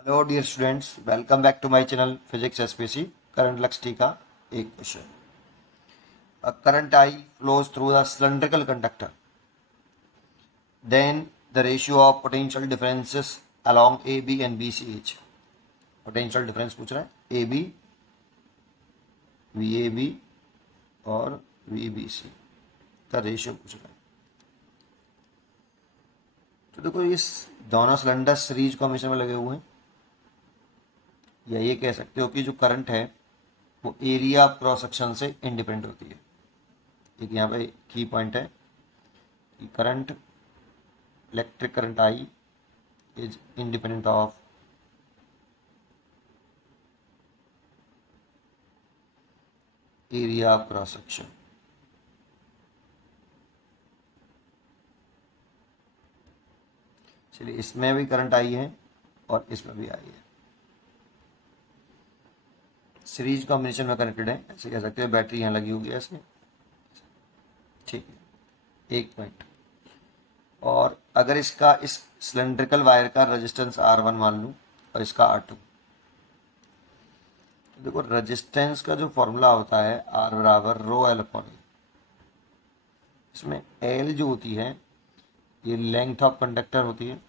Hello dear students, welcome back to my channel physics SPC. Current लक्स टी का एक question. A current I flows through the cylindrical conductor, then the ratio of potential differences along A B and B C is. Potential difference पूछ रहा है, A B, V A B और V B C का ratio पूछ रहा है। तो देखो, इस दोनों सिलेंडर सीरीज कॉम्बिनेशन में लगे हुए हैं, या ये कह सकते हो कि जो करंट है वो एरिया ऑफ क्रॉस सेक्शन से इंडिपेंडेंट होती है। एक यहाँ पे की पॉइंट है कि current, electric current I is independent of area of cross section. चलिए, इसमें भी करंट आई है और इसमें भी आई है, सीरीज कॉम्बिनेशन में कनेक्टेड है, ऐसे कह सकते हो। बैटरी यहाँ लगी होगी ऐसे, ठीक है, एक पॉइंट। और अगर इसका, इस सिलेंड्रिकल वायर का रेजिस्टेंस R1 मान लूँ और इसका R2, तो देखो रेजिस्टेंस का जो फॉर्मूला होता है R बराबर रो एल अपॉन ए। इसमें एल जो होती है ये लेंथ ऑफ कंडक्टर होती है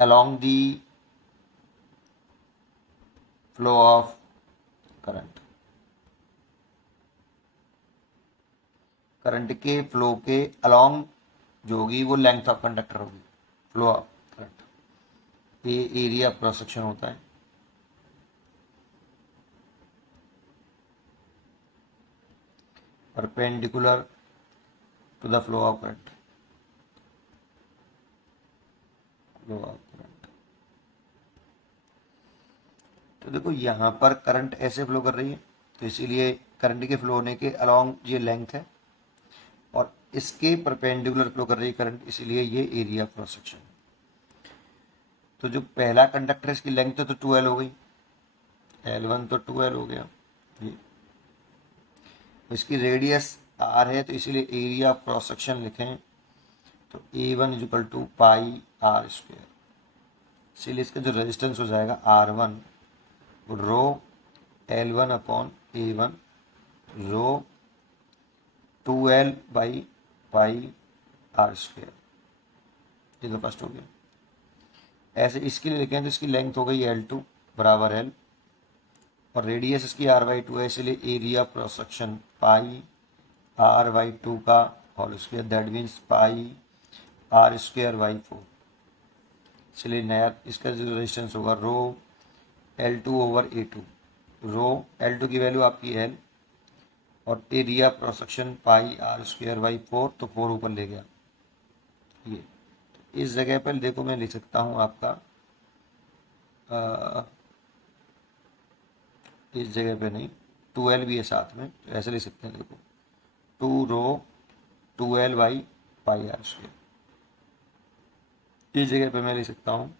along the flow of current। Current के फ्लो के along जो होगी वो लेंथ ऑफ कंडक्टर होगी, फ्लो ऑफ करंट। ये एरिया क्रॉस सेक्शन होता है। Perpendicular to the flow of current, flow of current. तो देखो यहाँ पर करंट ऐसे फ्लो कर रही है, तो इसीलिए करंट के फ्लो होने के अलोंग ये लेंथ है, और इसके परपेंडिकुलर फ्लो कर रही है करंट, इसीलिए ये एरिया क्रॉस सेक्शन है। तो जो पहला कंडक्टर है इसकी लेंथ तो 2L हो गई, L1 तो 2L हो गया, ये इसकी रेडियस R है, तो इसीलिए एरिया क्रॉस सेक्शन लिखें तो A1 equal to pi R square. इसीलिए इसका जो रेजिस्टेंस हो जाएगा R1 rho L1 upon A1 rho 2L by pi R square. ये तो फर्स्ट हो गया। ऐसे इसके लिए लिखें तो इसकी लेंथ हो गई L2 बराबर L, और रेडियस इसकी R/2 है, इसलिए area cross section pi R/2 का whole square, that means pi R square by 4। इसलिए नया इसका जो रेजिस्टेंस होगा रो L2 ओवर A2। रो L2 की वैल्यू आपकी L, और area cross section pi R square by 4, तो 4 ऊपर ले गया ये। तो इस जगह पर देखो मैं लिख सकता हूँ आपका इस जगह पे नहीं, 2L भी है साथ में, तो ऐसे लिख सकते हैं। देखो 2 रो 2L by pi R square. इस जगह पे मैं लिख सकता हूँ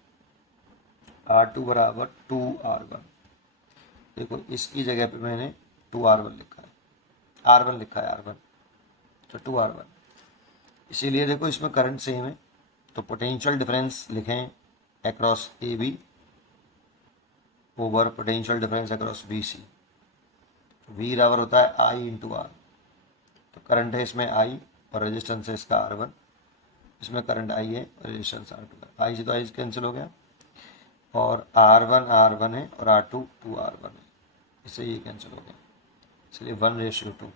R2 बराबर 2R1। देखो इसकी जगह पे मैंने 2R1 लिखा है, R1 लिखा है, R1 तो 2R1। इसीलिए देखो इसमें करंट सेम है, तो पोटेंशियल डिफरेंस लिखें across A B over potential difference across B C. V बराबर होता है आई इंटू आर। तो करंट है इसमें आई और रेजिस्टेंस है इसका R1। इसमें करंट आई है, रेजिस्टेंस R2 है। आई से तो आई कैंसिल हो गया, और R1 है और R2 2R1 है, इससे ये कैंसिल हो गया, इसलिए 1:2।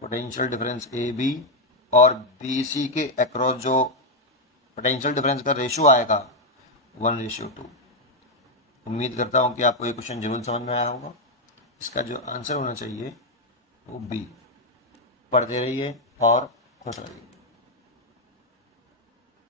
पोटेंशियल डिफरेंस ए बी और बी सी के अक्रॉस जो पोटेंशियल डिफरेंस का रेशियो आएगा 1:2। उम्मीद करता हूँ कि आपको ये क्वेश्चन जरूर समझ में आया होगा। इसका जो आंसर होना चाहिए वो बी। पढ़ते रहिए और खुश रहिए।